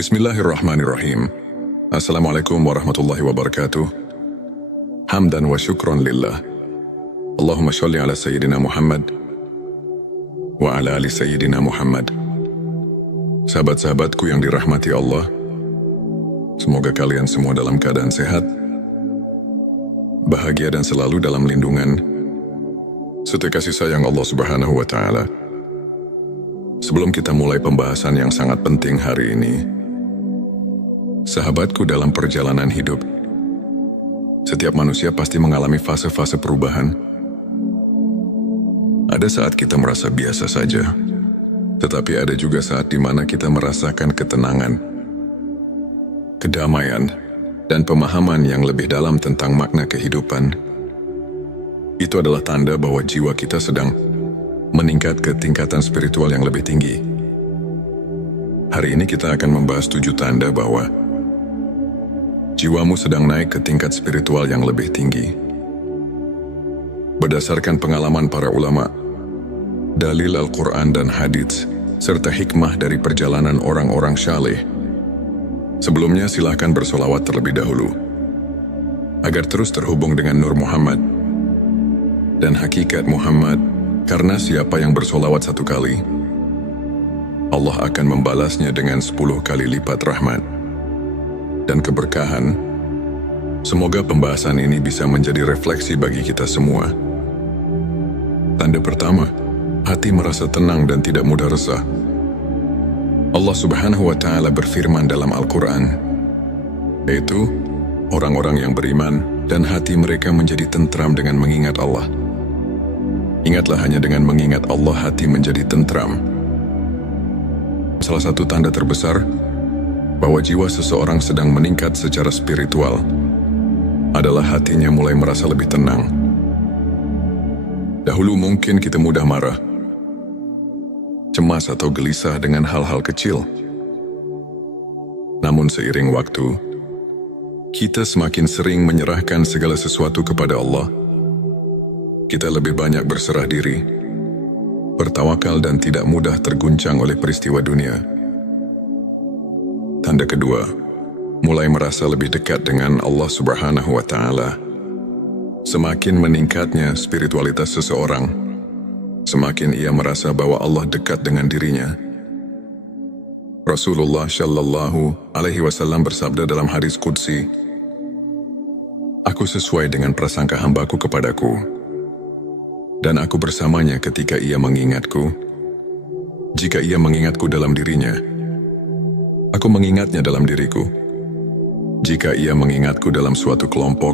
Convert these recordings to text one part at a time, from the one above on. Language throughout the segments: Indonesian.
Bismillahirrahmanirrahim. Assalamualaikum warahmatullahi wabarakatuh. Hamdan wa syukron lillah. Allahumma sholli ala Sayyidina Muhammad wa ala ali Sayyidina Muhammad. Sahabat-sahabatku yang dirahmati Allah, semoga kalian semua dalam keadaan sehat, bahagia dan selalu dalam lindungan serta kasih sayang Allah Subhanahu wa Ta'ala. Sebelum kita mulai pembahasan yang sangat penting hari ini, sahabatku, dalam perjalanan hidup, setiap manusia pasti mengalami fase-fase perubahan. Ada saat kita merasa biasa saja, tetapi ada juga saat di mana kita merasakan ketenangan, kedamaian, dan pemahaman yang lebih dalam tentang makna kehidupan. Itu adalah tanda bahwa jiwa kita sedang meningkat ke tingkatan spiritual yang lebih tinggi. Hari ini kita akan membahas 7 tanda bahwa jiwamu sedang naik ke tingkat spiritual yang lebih tinggi. Berdasarkan pengalaman para ulama, dalil Al-Quran dan hadits, serta hikmah dari perjalanan orang-orang syaleh. Sebelumnya silahkan bersolawat terlebih dahulu, agar terus terhubung dengan Nur Muhammad dan hakikat Muhammad, karena siapa yang bersolawat 1 kali, Allah akan membalasnya dengan 10 kali lipat rahmat dan keberkahan. Semoga pembahasan ini bisa menjadi refleksi bagi kita semua. Tanda pertama, hati merasa tenang dan tidak mudah resah. Allah Subhanahu wa Ta'ala berfirman dalam Al-Quran, yaitu orang-orang yang beriman dan hati mereka menjadi tentram dengan mengingat Allah. Ingatlah, hanya dengan mengingat Allah hati menjadi tentram. Salah satu tanda terbesar bahwa jiwa seseorang sedang meningkat secara spiritual adalah hatinya mulai merasa lebih tenang. Dahulu mungkin kita mudah marah, cemas atau gelisah dengan hal-hal kecil. Namun seiring waktu, kita semakin sering menyerahkan segala sesuatu kepada Allah. Kita lebih banyak berserah diri, bertawakal dan tidak mudah terguncang oleh peristiwa dunia. Tanda kedua, mulai merasa lebih dekat dengan Allah Subhanahu wa Ta'ala. Semakin meningkatnya spiritualitas seseorang, semakin ia merasa bahwa Allah dekat dengan dirinya. Rasulullah Shallallahu Alaihi Wasallam bersabda dalam hadis qudsi, "Aku sesuai dengan prasangka hambaku kepadaku, dan aku bersamanya ketika ia mengingatku. Jika ia mengingatku dalam dirinya, aku mengingatnya dalam diriku. Jika ia mengingatku dalam suatu kelompok,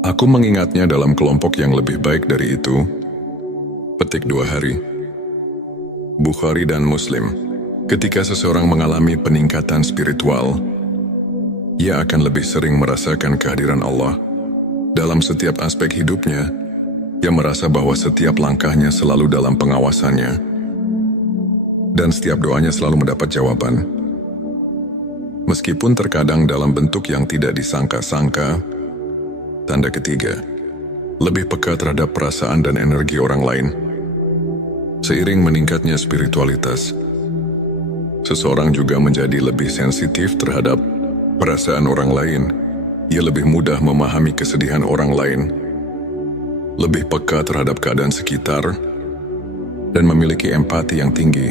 aku mengingatnya dalam kelompok yang lebih baik dari itu." Petik 2 hari. Bukhari dan Muslim. Ketika seseorang mengalami peningkatan spiritual, ia akan lebih sering merasakan kehadiran Allah dalam setiap aspek hidupnya. Ia merasa bahwa setiap langkahnya selalu dalam pengawasannya, dan setiap doanya selalu mendapat jawaban. Meskipun terkadang dalam bentuk yang tidak disangka-sangka. Tanda ketiga, lebih peka terhadap perasaan dan energi orang lain. Seiring meningkatnya spiritualitas, seseorang juga menjadi lebih sensitif terhadap perasaan orang lain. Ia lebih mudah memahami kesedihan orang lain, lebih peka terhadap keadaan sekitar, dan memiliki empati yang tinggi.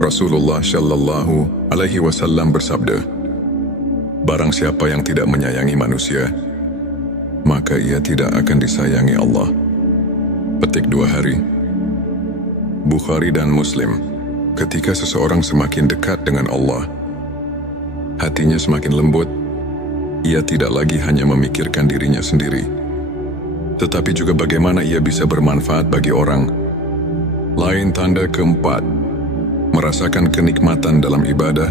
Rasulullah Shallallahu Alaihi Wasallam bersabda, "Barang siapa yang tidak menyayangi manusia, maka ia tidak akan disayangi Allah." Petik 2 hari. Bukhari dan Muslim. Ketika seseorang semakin dekat dengan Allah, hatinya semakin lembut. Ia tidak lagi hanya memikirkan dirinya sendiri, tetapi juga bagaimana ia bisa bermanfaat bagi orang lain. Tanda keempat, merasakan kenikmatan dalam ibadah.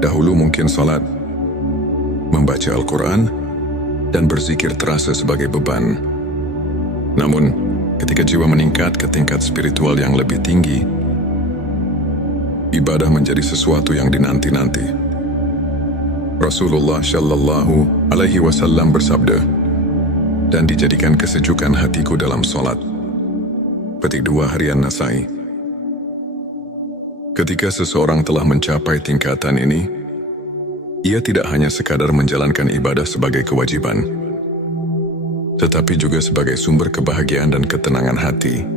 Dahulu mungkin salat, membaca Al-Quran, dan berzikir terasa sebagai beban. Namun, ketika jiwa meningkat ke tingkat spiritual yang lebih tinggi, ibadah menjadi sesuatu yang dinanti-nanti. Rasulullah Shallallahu Alaihi Wasallam bersabda, "Dan dijadikan kesejukan hatiku dalam sholat." Petik 2 harian Nasai. Ketika seseorang telah mencapai tingkatan ini, ia tidak hanya sekadar menjalankan ibadah sebagai kewajiban, tetapi juga sebagai sumber kebahagiaan dan ketenangan hati.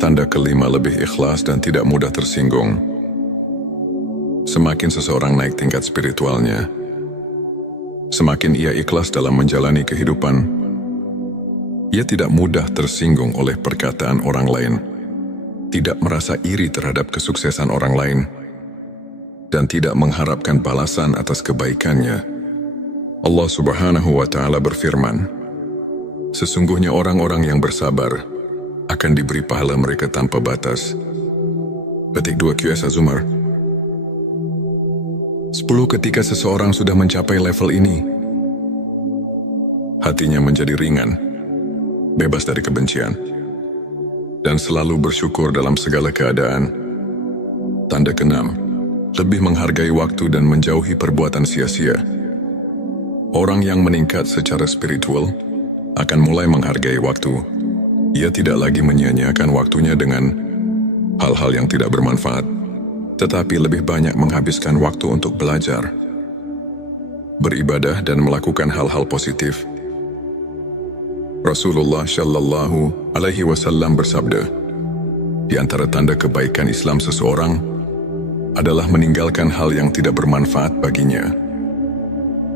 Tanda kelima, lebih ikhlas dan tidak mudah tersinggung. Semakin seseorang naik tingkat spiritualnya, semakin ia ikhlas dalam menjalani kehidupan. Ia tidak mudah tersinggung oleh perkataan orang lain, tidak merasa iri terhadap kesuksesan orang lain, dan tidak mengharapkan balasan atas kebaikannya. Allah Subhanahu wa Ta'ala berfirman, sesungguhnya orang-orang yang bersabar akan diberi pahala mereka tanpa batas. Petik 2 QS Az-Zumar. 10. Ketika seseorang sudah mencapai level ini, hatinya menjadi ringan, bebas dari kebencian, dan selalu bersyukur dalam segala keadaan. Tanda ke-6, lebih menghargai waktu dan menjauhi perbuatan sia-sia. Orang yang meningkat secara spiritual akan mulai menghargai waktu. Ia tidak lagi menyia-nyiakan waktunya dengan hal-hal yang tidak bermanfaat, tetapi lebih banyak menghabiskan waktu untuk belajar, beribadah, dan melakukan hal-hal positif. Rasulullah Shallallahu Alaihi Wasallam bersabda, di antara tanda kebaikan Islam seseorang adalah meninggalkan hal yang tidak bermanfaat baginya.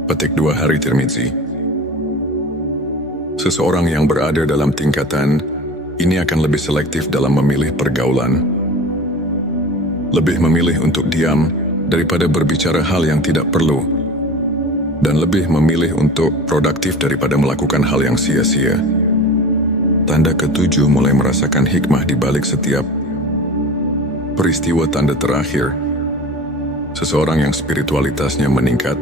Petik 2 Hari Tirmizi. Seseorang yang berada dalam tingkatan ini akan lebih selektif dalam memilih pergaulan, lebih memilih untuk diam daripada berbicara hal yang tidak perlu, dan lebih memilih untuk produktif daripada melakukan hal yang sia-sia. Tanda ke-7, mulai merasakan hikmah di balik setiap peristiwa. Tanda terakhir, seseorang yang spiritualitasnya meningkat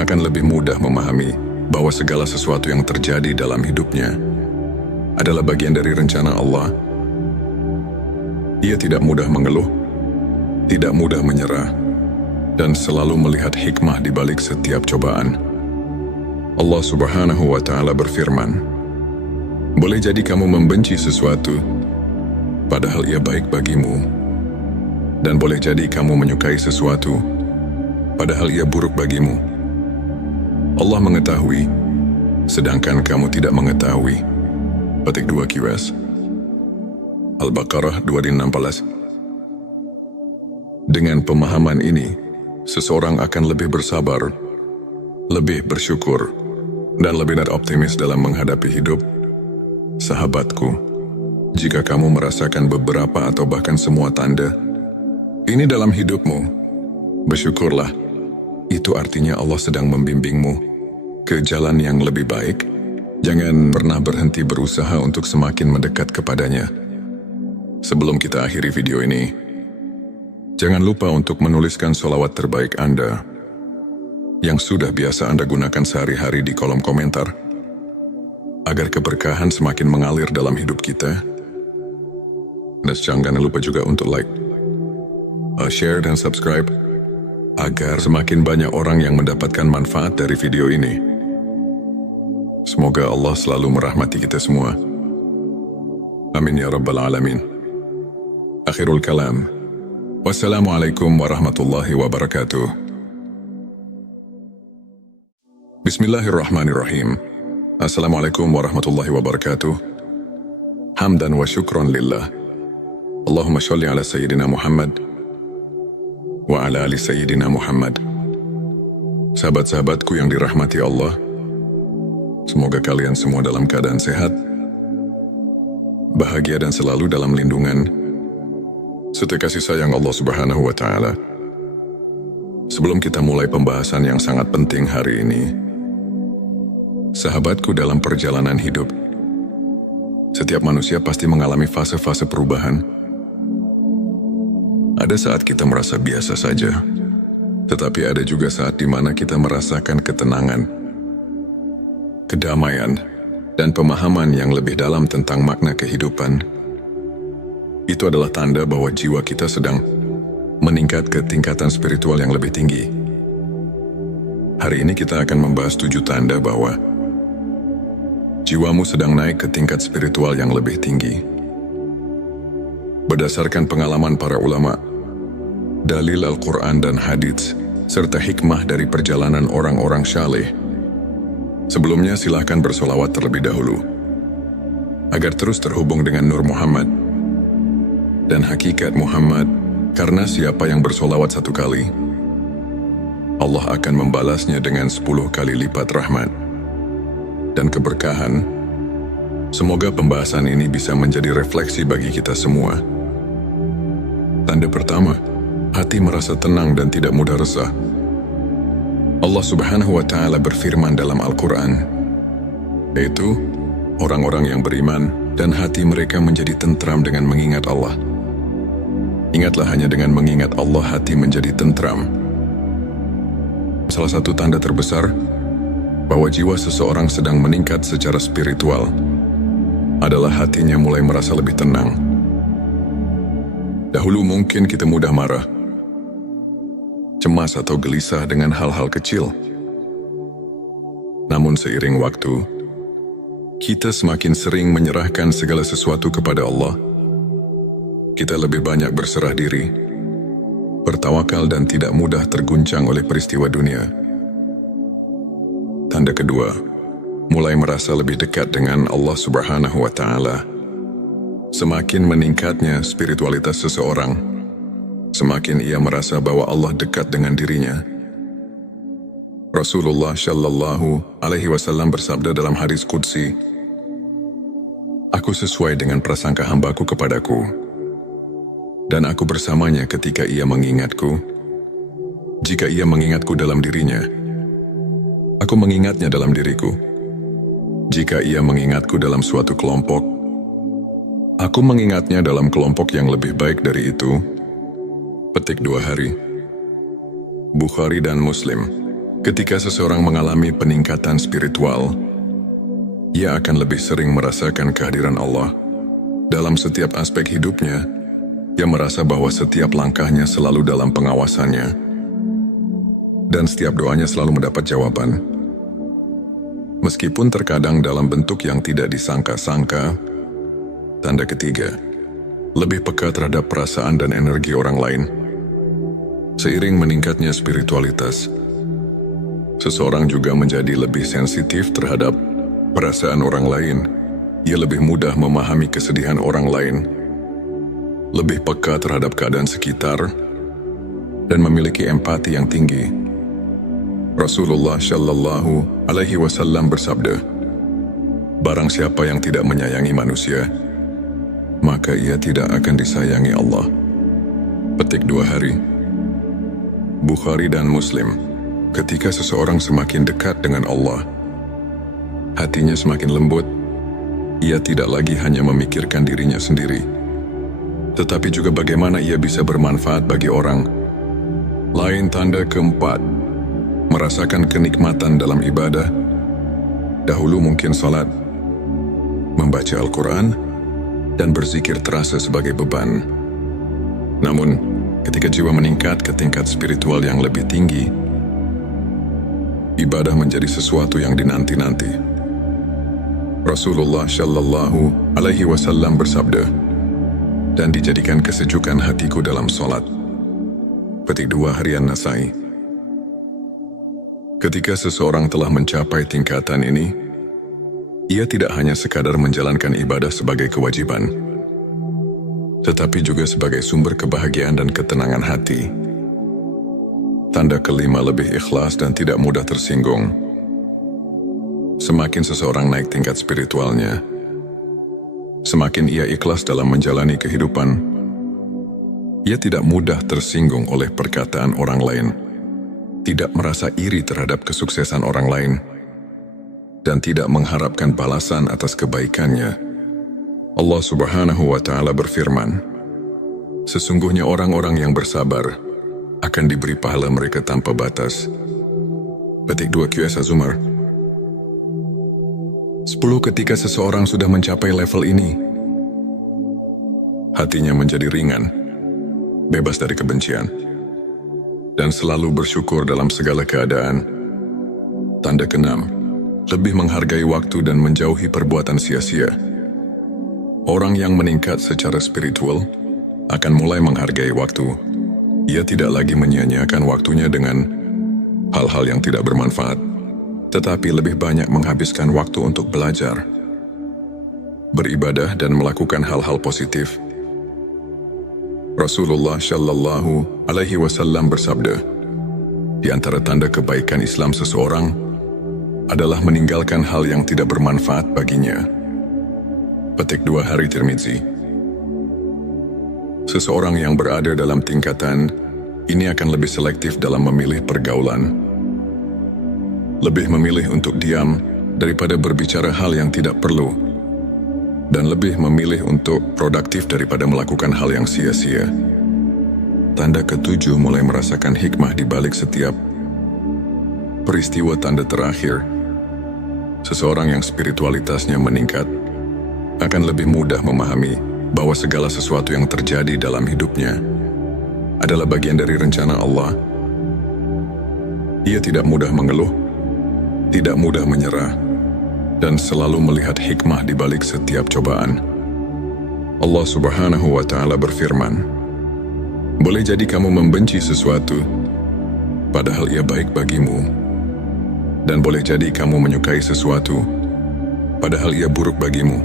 akan lebih mudah memahami bahwa segala sesuatu yang terjadi dalam hidupnya adalah bagian dari rencana Allah. Ia tidak mudah mengeluh, tidak mudah menyerah, dan selalu melihat hikmah di balik setiap cobaan. Allah Subhanahu wa Ta'ala berfirman, boleh jadi kamu membenci sesuatu padahal ia baik bagimu, dan boleh jadi kamu menyukai sesuatu padahal ia buruk bagimu. Allah mengetahui, sedangkan kamu tidak mengetahui. Petik 2 QS Al-Baqarah 216. Dengan pemahaman ini, seseorang akan lebih bersabar, lebih bersyukur, dan lebih optimis dalam menghadapi hidup. Sahabatku, jika kamu merasakan beberapa atau bahkan semua tanda ini dalam hidupmu, bersyukurlah. Itu artinya Allah sedang membimbingmu ke jalan yang lebih baik. Jangan pernah berhenti berusaha untuk semakin mendekat kepadanya. Sebelum kita akhiri video ini, jangan lupa untuk menuliskan sholawat terbaik Anda yang sudah biasa Anda gunakan sehari-hari di kolom komentar, agar keberkahan semakin mengalir dalam hidup kita. Dan jangan lupa juga untuk like, share, dan subscribe, agar semakin banyak orang yang mendapatkan manfaat dari video ini. Semoga Allah selalu merahmati kita semua. Amin ya Rabbal Alamin. Akhirul kalam. Wassalamualaikum warahmatullahi wabarakatuh. Bismillahirrahmanirrahim. Assalamualaikum warahmatullahi wabarakatuh. Hamdan wa syukran lillah. Allahumma sholli ala Sayyidina Muhammad wa ala ali Sayyidina Muhammad. Sahabat-sahabatku yang dirahmati Allah, semoga kalian semua dalam keadaan sehat, bahagia, dan selalu dalam lindungan serta kasih sayang Allah Subhanahu wa Ta'ala. Sebelum kita mulai pembahasan yang sangat penting hari ini, sahabatku, dalam perjalanan hidup, setiap manusia pasti mengalami fase-fase perubahan. Ada saat kita merasa biasa saja, tetapi ada juga saat di mana kita merasakan ketenangan, kedamaian, dan pemahaman yang lebih dalam tentang makna kehidupan. Itu adalah tanda bahwa jiwa kita sedang meningkat ke tingkatan spiritual yang lebih tinggi. Hari ini kita akan membahas 7 tanda bahwa jiwamu sedang naik ke tingkat spiritual yang lebih tinggi. Berdasarkan pengalaman para ulama, dalil Al-Quran dan hadits, serta hikmah dari perjalanan orang-orang syaleh. Sebelumnya silahkan bersolawat terlebih dahulu, agar terus terhubung dengan Nur Muhammad dan hakikat Muhammad, karena siapa yang bersolawat 1 kali, Allah akan membalasnya dengan 10 kali lipat rahmat dan keberkahan. Semoga pembahasan ini bisa menjadi refleksi bagi kita semua. Tanda pertama, hati merasa tenang dan tidak mudah resah. Allah Subhanahu wa Ta'ala berfirman dalam Al-Quran, yaitu orang-orang yang beriman dan hati mereka menjadi tentram dengan mengingat Allah. Ingatlah, hanya dengan mengingat Allah hati menjadi tentram. Salah satu tanda terbesar bahwa jiwa seseorang sedang meningkat secara spiritual adalah hatinya mulai merasa lebih tenang. Dahulu mungkin kita mudah marah, cemas atau gelisah dengan hal-hal kecil. Namun seiring waktu, kita semakin sering menyerahkan segala sesuatu kepada Allah. Kita lebih banyak berserah diri, bertawakal dan tidak mudah terguncang oleh peristiwa dunia. Tanda kedua, mulai merasa lebih dekat dengan Allah Subhanahu wa Ta'ala. Semakin meningkatnya spiritualitas seseorang, semakin ia merasa bahwa Allah dekat dengan dirinya. Rasulullah Shallallahu Alaihi Wasallam bersabda dalam hadis qudsi, "Aku sesuai dengan prasangka hambaku kepadaku, dan aku bersamanya ketika ia mengingatku. Jika ia mengingatku dalam dirinya, aku mengingatnya dalam diriku. Jika ia mengingatku dalam suatu kelompok, aku mengingatnya dalam kelompok yang lebih baik dari itu." Petik 2 hari. Bukhari dan Muslim. Ketika seseorang mengalami peningkatan spiritual, ia akan lebih sering merasakan kehadiran Allah dalam setiap aspek hidupnya. Ia merasa bahwa setiap langkahnya selalu dalam pengawasannya, dan setiap doanya selalu mendapat jawaban. Meskipun terkadang dalam bentuk yang tidak disangka-sangka. Tanda ketiga, lebih peka terhadap perasaan dan energi orang lain. Seiring meningkatnya spiritualitas, seseorang juga menjadi lebih sensitif terhadap perasaan orang lain. Ia lebih mudah memahami kesedihan orang lain, lebih peka terhadap keadaan sekitar, dan memiliki empati yang tinggi. Rasulullah Shallallahu Alaihi Wasallam bersabda, "Barang siapa yang tidak menyayangi manusia, maka ia tidak akan disayangi Allah." Petik 2 hari. Bukhari dan Muslim. Ketika seseorang semakin dekat dengan Allah, hatinya semakin lembut. Ia tidak lagi hanya memikirkan dirinya sendiri, tetapi juga bagaimana ia bisa bermanfaat bagi orang lain. Tanda keempat, merasakan kenikmatan dalam ibadah. Dahulu mungkin salat, membaca Al-Quran, dan berzikir terasa sebagai beban. Namun, ketika jiwa meningkat ke tingkat spiritual yang lebih tinggi, ibadah menjadi sesuatu yang dinanti-nanti. Rasulullah Shallallahu Alaihi Wasallam bersabda, "Dan dijadikan kesejukan hatiku dalam solat." Petik 2 harian Nasai. Ketika seseorang telah mencapai tingkatan ini, ia tidak hanya sekadar menjalankan ibadah sebagai kewajiban, tetapi juga sebagai sumber kebahagiaan dan ketenangan hati. Tanda kelima, lebih ikhlas dan tidak mudah tersinggung. Semakin seseorang naik tingkat spiritualnya, semakin ia ikhlas dalam menjalani kehidupan. Ia tidak mudah tersinggung oleh perkataan orang lain, tidak merasa iri terhadap kesuksesan orang lain, dan tidak mengharapkan balasan atas kebaikannya. Allah Subhanahu wa Ta'ala berfirman, "Sesungguhnya orang-orang yang bersabar akan diberi pahala mereka tanpa batas." Petik 2 QS Az-Zumar. 10. Ketika seseorang sudah mencapai level ini, hatinya menjadi ringan, bebas dari kebencian, dan selalu bersyukur dalam segala keadaan. Tanda keenam, lebih menghargai waktu dan menjauhi perbuatan sia-sia. Orang yang meningkat secara spiritual akan mulai menghargai waktu. Ia tidak lagi menyia-nyiakan waktunya dengan hal-hal yang tidak bermanfaat, tetapi lebih banyak menghabiskan waktu untuk belajar, beribadah dan melakukan hal-hal positif. Rasulullah Shallallahu Alaihi Wasallam bersabda, di antara tanda kebaikan Islam seseorang adalah meninggalkan hal yang tidak bermanfaat baginya. Petik 2 Hari Tirmizi. Seseorang yang berada dalam tingkatan ini akan lebih selektif dalam memilih pergaulan, lebih memilih untuk diam daripada berbicara hal yang tidak perlu, dan lebih memilih untuk produktif daripada melakukan hal yang sia-sia. Tanda ke-7 mulai merasakan hikmah di balik setiap peristiwa. Tanda terakhir, seseorang yang spiritualitasnya meningkat akan lebih mudah memahami bahwa segala sesuatu yang terjadi dalam hidupnya adalah bagian dari rencana Allah. Ia tidak mudah mengeluh, tidak mudah menyerah, dan selalu melihat hikmah di balik setiap cobaan. Allah Subhanahu wa Ta'ala berfirman, boleh jadi kamu membenci sesuatu, padahal ia baik bagimu, dan boleh jadi kamu menyukai sesuatu, padahal ia buruk bagimu.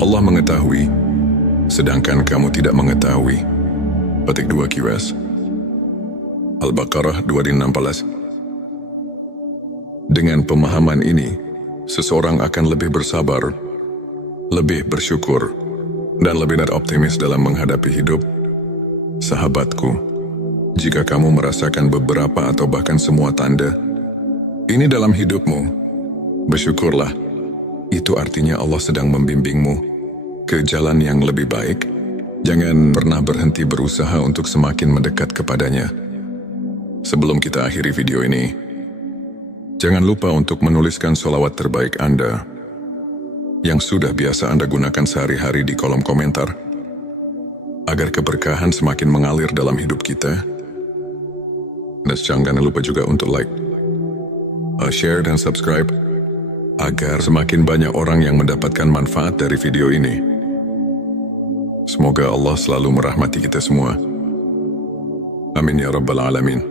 Allah mengetahui, sedangkan kamu tidak mengetahui. Petik 2 QS. Al-Baqarah 216. Dengan pemahaman ini, seseorang akan lebih bersabar, lebih bersyukur, dan lebih optimis dalam menghadapi hidup. Sahabatku, jika kamu merasakan beberapa atau bahkan semua tanda ini dalam hidupmu, bersyukurlah. Itu artinya Allah sedang membimbingmu ke jalan yang lebih baik. Jangan pernah berhenti berusaha untuk semakin mendekat kepadanya. Sebelum kita akhiri video ini, jangan lupa untuk menuliskan sholawat terbaik Anda yang sudah biasa Anda gunakan sehari-hari di kolom komentar, agar keberkahan semakin mengalir dalam hidup kita. Dan jangan lupa juga untuk like, share dan subscribe, agar semakin banyak orang yang mendapatkan manfaat dari video ini. Semoga Allah selalu merahmati kita semua. Amin ya Rabbal Alamin.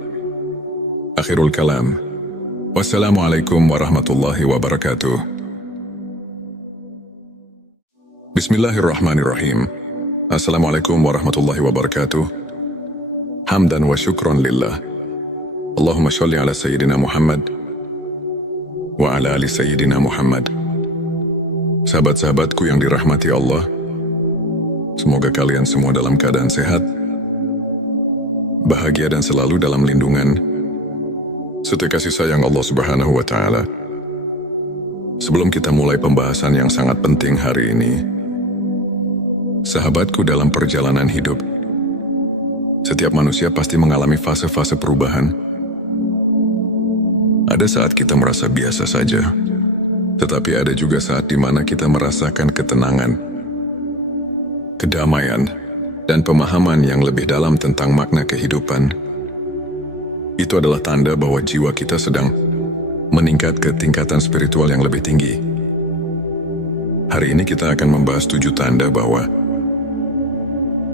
Akhirul kalam. Wassalamualaikum warahmatullahi wabarakatuh. Bismillahirrahmanirrahim. Assalamualaikum warahmatullahi wabarakatuh. Hamdan wa syukron lillah. Allahumma sholli ala Sayyidina Muhammad wa ala ali Sayyidina Muhammad. Sahabat-sahabatku yang dirahmati Allah, semoga kalian semua dalam keadaan sehat, bahagia dan selalu dalam lindungan serta kasih sayang Allah Subhanahu wa Ta'ala. Sebelum kita mulai pembahasan yang sangat penting hari ini, sahabatku, dalam perjalanan hidup, setiap manusia pasti mengalami fase-fase perubahan. Ada saat kita merasa biasa saja, tetapi ada juga saat di mana kita merasakan ketenangan, kedamaian, dan pemahaman yang lebih dalam tentang makna kehidupan. Itu adalah tanda bahwa jiwa kita sedang meningkat ke tingkatan spiritual yang lebih tinggi. Hari ini kita akan membahas 7 tanda bahwa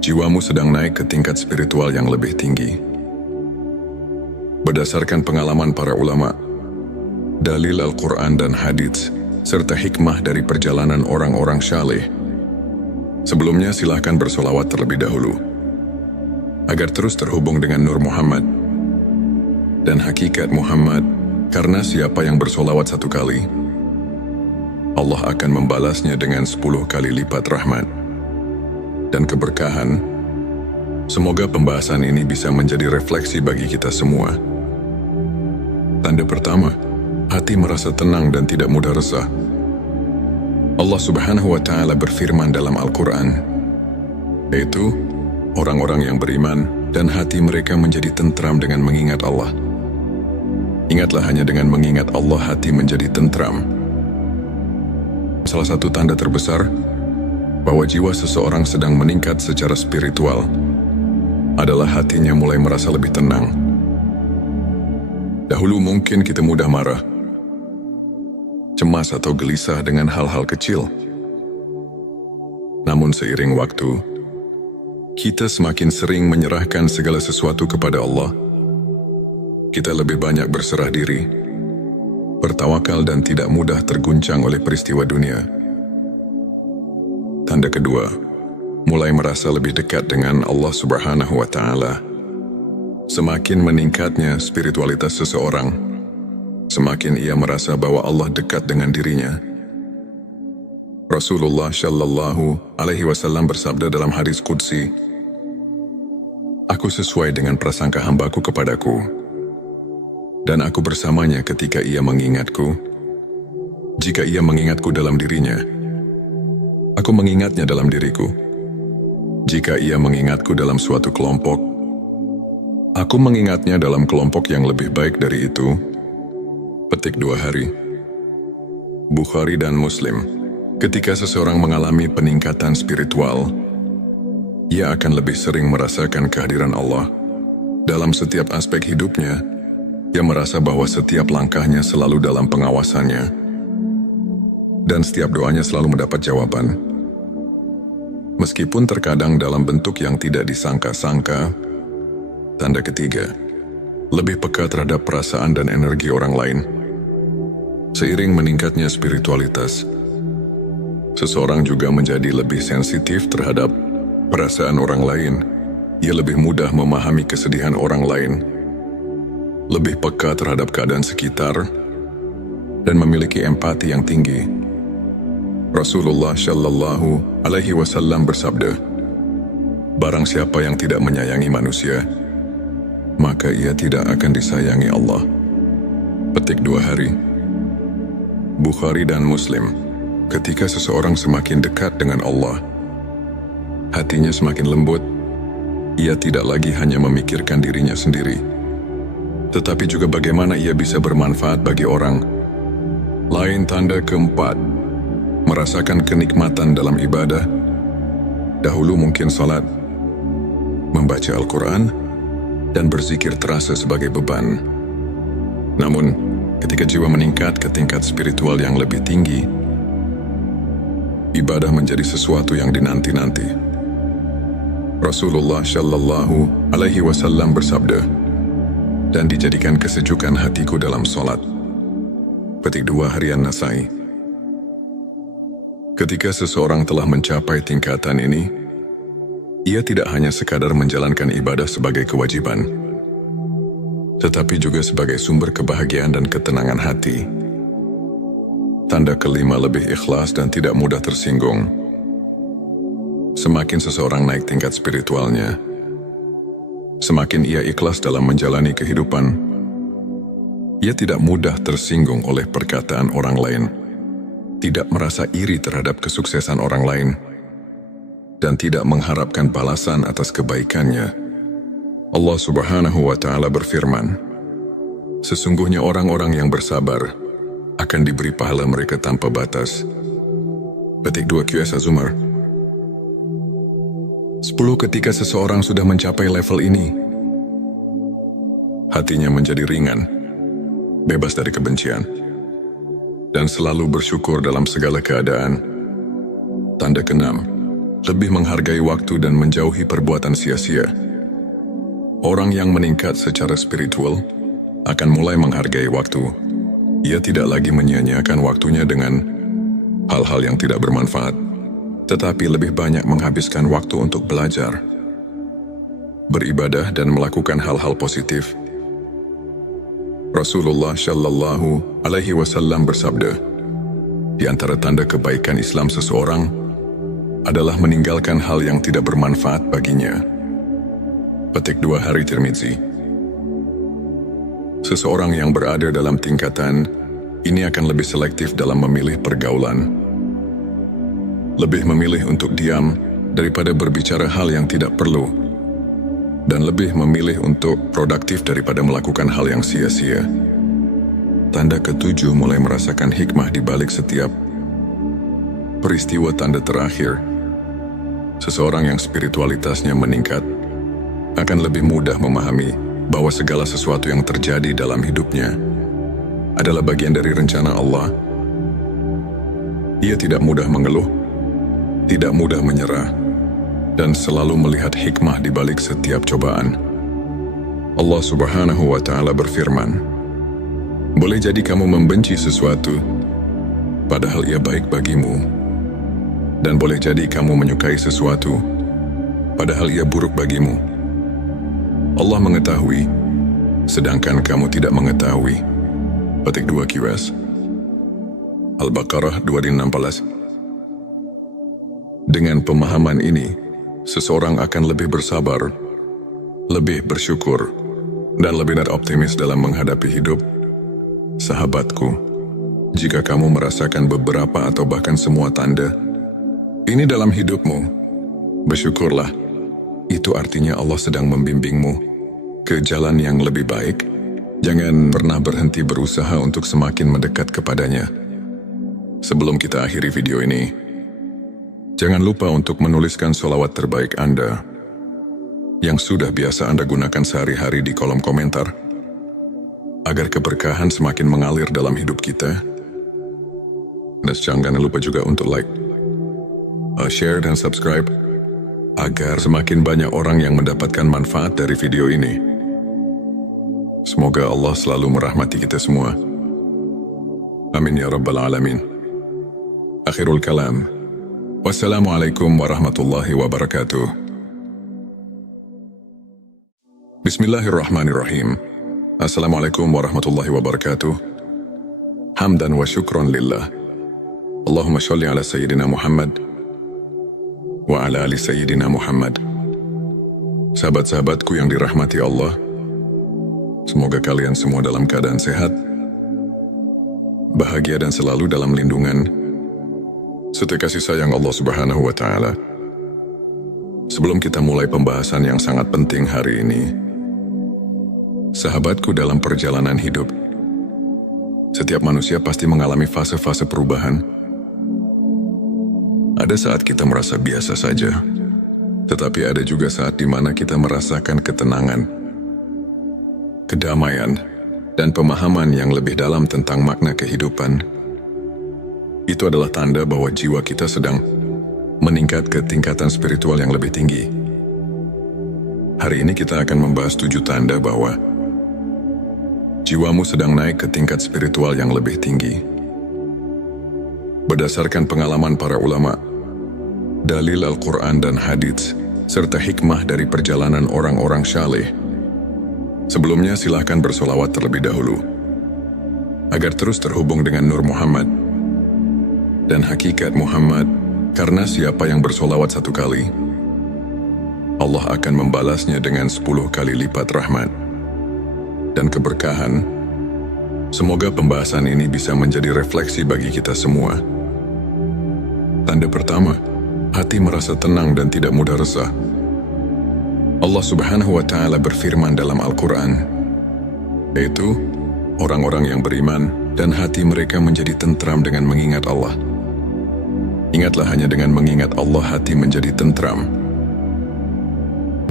jiwamu sedang naik ke tingkat spiritual yang lebih tinggi. Berdasarkan pengalaman para ulama, dalil Al-Quran dan hadits, serta hikmah dari perjalanan orang-orang syaleh, sebelumnya silahkan bersolawat terlebih dahulu, agar terus terhubung dengan Nur Muhammad dan hakikat Muhammad, karena siapa yang bersolawat 1 kali, Allah akan membalasnya dengan 10 kali lipat rahmat dan keberkahan. Semoga pembahasan ini bisa menjadi refleksi bagi kita semua. Tanda pertama, hati merasa tenang dan tidak mudah resah. Allah Subhanahu wa Ta'ala berfirman dalam Al-Quran, yaitu orang-orang yang beriman dan hati mereka menjadi tentram dengan mengingat Allah. Ingatlah, hanya dengan mengingat Allah hati menjadi tentram. Salah satu tanda terbesar bahwa jiwa seseorang sedang meningkat secara spiritual adalah hatinya mulai merasa lebih tenang. Dahulu mungkin kita mudah marah, cemas atau gelisah dengan hal-hal kecil. Namun seiring waktu, kita semakin sering menyerahkan segala sesuatu kepada Allah. Kita lebih banyak berserah diri, bertawakal dan tidak mudah terguncang oleh peristiwa dunia. Tanda kedua, mulai merasa lebih dekat dengan Allah Subhanahu wa Ta'ala. Semakin meningkatnya spiritualitas seseorang, semakin ia merasa bahwa Allah dekat dengan dirinya. Rasulullah Shallallahu Alaihi Wasallam bersabda dalam hadis qudsi, "Aku sesuai dengan prasangka hambaku kepadaku, dan aku bersamanya ketika ia mengingatku. Jika ia mengingatku dalam dirinya, aku mengingatnya dalam diriku. Jika ia mengingatku dalam suatu kelompok, aku mengingatnya dalam kelompok yang lebih baik dari itu." Petik 2 hari. Bukhari dan Muslim. Ketika seseorang mengalami peningkatan spiritual, ia akan lebih sering merasakan kehadiran Allah. Dalam setiap aspek hidupnya, ia merasa bahwa setiap langkahnya selalu dalam pengawasannya, dan setiap doanya selalu mendapat jawaban. Meskipun terkadang dalam bentuk yang tidak disangka-sangka. Tanda ketiga, lebih peka terhadap perasaan dan energi orang lain. Seiring meningkatnya spiritualitas, seseorang juga menjadi lebih sensitif terhadap perasaan orang lain. Ia lebih mudah memahami kesedihan orang lain, lebih peka terhadap keadaan sekitar, dan memiliki empati yang tinggi. Rasulullah Shallallahu Alaihi Wasallam bersabda, "Barang siapa yang tidak menyayangi manusia, maka ia tidak akan disayangi Allah." Petik 2 hari. Bukhari dan Muslim. Ketika seseorang semakin dekat dengan Allah, hatinya semakin lembut. Ia tidak lagi hanya memikirkan dirinya sendiri, tetapi juga bagaimana ia bisa bermanfaat bagi orang lain. Tanda keempat, merasakan kenikmatan dalam ibadah. Dahulu mungkin salat, membaca Al-Quran, dan berzikir terasa sebagai beban. Namun, ketika jiwa meningkat ke tingkat spiritual yang lebih tinggi, ibadah menjadi sesuatu yang dinanti-nanti. Rasulullah Shallallahu Alaihi Wasallam bersabda, "Dan dijadikan kesejukan hatiku dalam solat." Petik 2 harian Nasai. Ketika seseorang telah mencapai tingkatan ini, ia tidak hanya sekadar menjalankan ibadah sebagai kewajiban, tetapi juga sebagai sumber kebahagiaan dan ketenangan hati. Tanda kelima, lebih ikhlas dan tidak mudah tersinggung. Semakin seseorang naik tingkat spiritualnya, semakin ia ikhlas dalam menjalani kehidupan. Ia tidak mudah tersinggung oleh perkataan orang lain, tidak merasa iri terhadap kesuksesan orang lain, dan tidak mengharapkan balasan atas kebaikannya. Allah Subhanahu wa Ta'ala berfirman, "Sesungguhnya orang-orang yang bersabar akan diberi pahala mereka tanpa batas." Petik 2 QS Az-Zumar. 10. Ketika seseorang sudah mencapai level ini, hatinya menjadi ringan, bebas dari kebencian, dan selalu bersyukur dalam segala keadaan. Tanda keenam, lebih menghargai waktu dan menjauhi perbuatan sia-sia. Orang yang meningkat secara spiritual akan mulai menghargai waktu. Ia tidak lagi menyia-nyiakan waktunya dengan hal-hal yang tidak bermanfaat, tetapi lebih banyak menghabiskan waktu untuk belajar, beribadah dan melakukan hal-hal positif. Rasulullah Shallallahu Alaihi Wasallam bersabda, "Di antara tanda kebaikan Islam seseorang adalah meninggalkan hal yang tidak bermanfaat baginya." Petik 2 hari Tirmizi. Seseorang yang berada dalam tingkatan ini akan lebih selektif dalam memilih pergaulan. Lebih memilih untuk diam daripada berbicara hal yang tidak perlu, dan lebih memilih untuk produktif daripada melakukan hal yang sia-sia. Tanda ketujuh, mulai merasakan hikmah di balik setiap peristiwa. Tanda terakhir, seseorang yang spiritualitasnya meningkat akan lebih mudah memahami bahwa segala sesuatu yang terjadi dalam hidupnya adalah bagian dari rencana Allah. Ia tidak mudah mengeluh, tidak mudah menyerah, dan selalu melihat hikmah di balik setiap cobaan. Allah Subhanahu wa Ta'ala berfirman, boleh jadi kamu membenci sesuatu, padahal ia baik bagimu, dan boleh jadi kamu menyukai sesuatu, padahal ia buruk bagimu. Allah mengetahui, sedangkan kamu tidak mengetahui. Petik 2 QS Al-Baqarah 216. Dengan pemahaman ini, seseorang akan lebih bersabar, lebih bersyukur, dan lebih optimis dalam menghadapi hidup. Sahabatku, jika kamu merasakan beberapa atau bahkan semua tanda ini dalam hidupmu, bersyukurlah. Itu artinya Allah sedang membimbingmu ke jalan yang lebih baik. Jangan pernah berhenti berusaha untuk semakin mendekat kepadanya. Sebelum kita akhiri video ini, jangan lupa untuk menuliskan sholawat terbaik Anda yang sudah biasa Anda gunakan sehari-hari di kolom komentar, agar keberkahan semakin mengalir dalam hidup kita. Dan jangan lupa juga untuk like, share, dan subscribe, agar semakin banyak orang yang mendapatkan manfaat dari video ini. Semoga Allah selalu merahmati kita semua. Amin ya Rabbal Alamin. Akhirul kalam. Wassalamualaikum warahmatullahi wabarakatuh. Bismillahirrahmanirrahim. Assalamualaikum warahmatullahi wabarakatuh. Hamdan wa syukron lillah. Allahumma sholli ala Sayyidina Muhammad wa ala ali Sayyidina Muhammad. Sahabat-sahabatku yang dirahmati Allah, semoga kalian semua dalam keadaan sehat, bahagia, dan selalu dalam lindungan serta kasih sayang Allah Subhanahu wa Ta'ala. Sebelum kita mulai pembahasan yang sangat penting hari ini, sahabatku, dalam perjalanan hidup, setiap manusia pasti mengalami fase-fase perubahan. Ada saat kita merasa biasa saja, tetapi ada juga saat di mana kita merasakan ketenangan, kedamaian, dan pemahaman yang lebih dalam tentang makna kehidupan. Itu adalah tanda bahwa jiwa kita sedang meningkat ke tingkatan spiritual yang lebih tinggi. Hari ini kita akan membahas 7 tanda bahwa jiwamu sedang naik ke tingkat spiritual yang lebih tinggi. Berdasarkan pengalaman para ulama, dalil Al-Quran dan hadits, serta hikmah dari perjalanan orang-orang syaleh. Sebelumnya silahkan bersolawat terlebih dahulu, agar terus terhubung dengan Nur Muhammad dan hakikat Muhammad, karena siapa yang bersolawat 1 kali, Allah akan membalasnya dengan 10 kali lipat rahmat dan keberkahan. Semoga pembahasan ini bisa menjadi refleksi bagi kita semua. Tanda pertama, hati merasa tenang dan tidak mudah resah. Allah Subhanahu wa Ta'ala berfirman dalam Al-Quran, yaitu orang-orang yang beriman dan hati mereka menjadi tentram dengan mengingat Allah. Ingatlah, hanya dengan mengingat Allah hati menjadi tentram.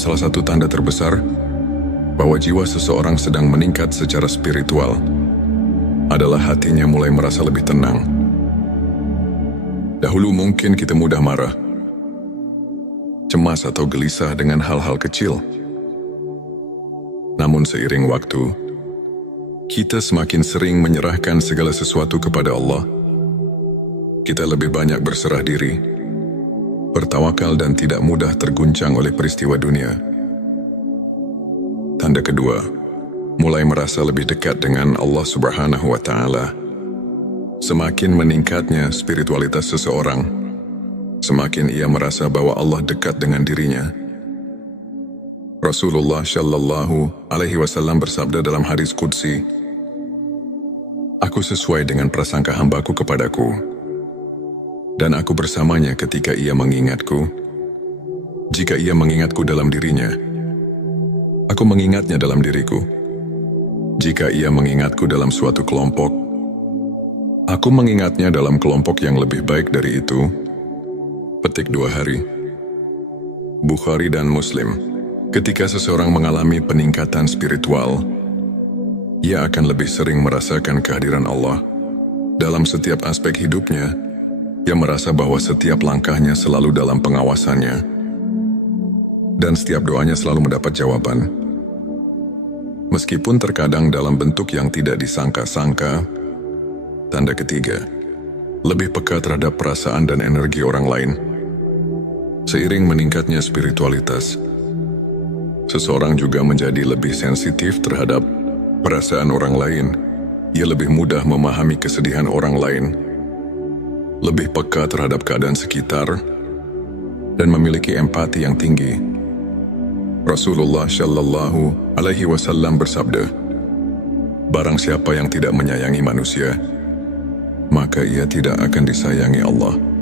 Salah satu tanda terbesar bahwa jiwa seseorang sedang meningkat secara spiritual adalah hatinya mulai merasa lebih tenang. Dahulu mungkin kita mudah marah, cemas, atau gelisah dengan hal-hal kecil. Namun seiring waktu, kita semakin sering menyerahkan segala sesuatu kepada Allah. Kita lebih banyak berserah diri, bertawakal, dan tidak mudah terguncang oleh peristiwa dunia. Tanda kedua, mulai merasa lebih dekat dengan Allah Subhanahu wa Ta'ala. Semakin meningkatnya spiritualitas seseorang, semakin ia merasa bahwa Allah dekat dengan dirinya. Rasulullah Shallallahu Alaihi Wasallam bersabda dalam hadis qudsi, "Aku sesuai dengan prasangka hambaku kepadaku, dan aku bersamanya ketika ia mengingatku. Jika ia mengingatku dalam dirinya, aku mengingatnya dalam diriku. Jika ia mengingatku dalam suatu kelompok, aku mengingatnya dalam kelompok yang lebih baik dari itu." Petik 2 hari. Bukhari dan Muslim. Ketika seseorang mengalami peningkatan spiritual, ia akan lebih sering merasakan kehadiran Allah dalam setiap aspek hidupnya. Ia merasa bahwa setiap langkahnya selalu dalam pengawasannya. dan setiap doanya selalu mendapat jawaban. Meskipun terkadang dalam bentuk yang tidak disangka-sangka. Tanda ketiga, lebih peka terhadap perasaan dan energi orang lain. Seiring meningkatnya spiritualitas, seseorang juga menjadi lebih sensitif terhadap perasaan orang lain. Ia lebih mudah memahami kesedihan orang lain, lebih peka terhadap keadaan sekitar, dan memiliki empati yang tinggi. Rasulullah Shallallahu Alaihi Wasallam bersabda, "Barang siapa yang tidak menyayangi manusia, maka ia tidak akan disayangi Allah."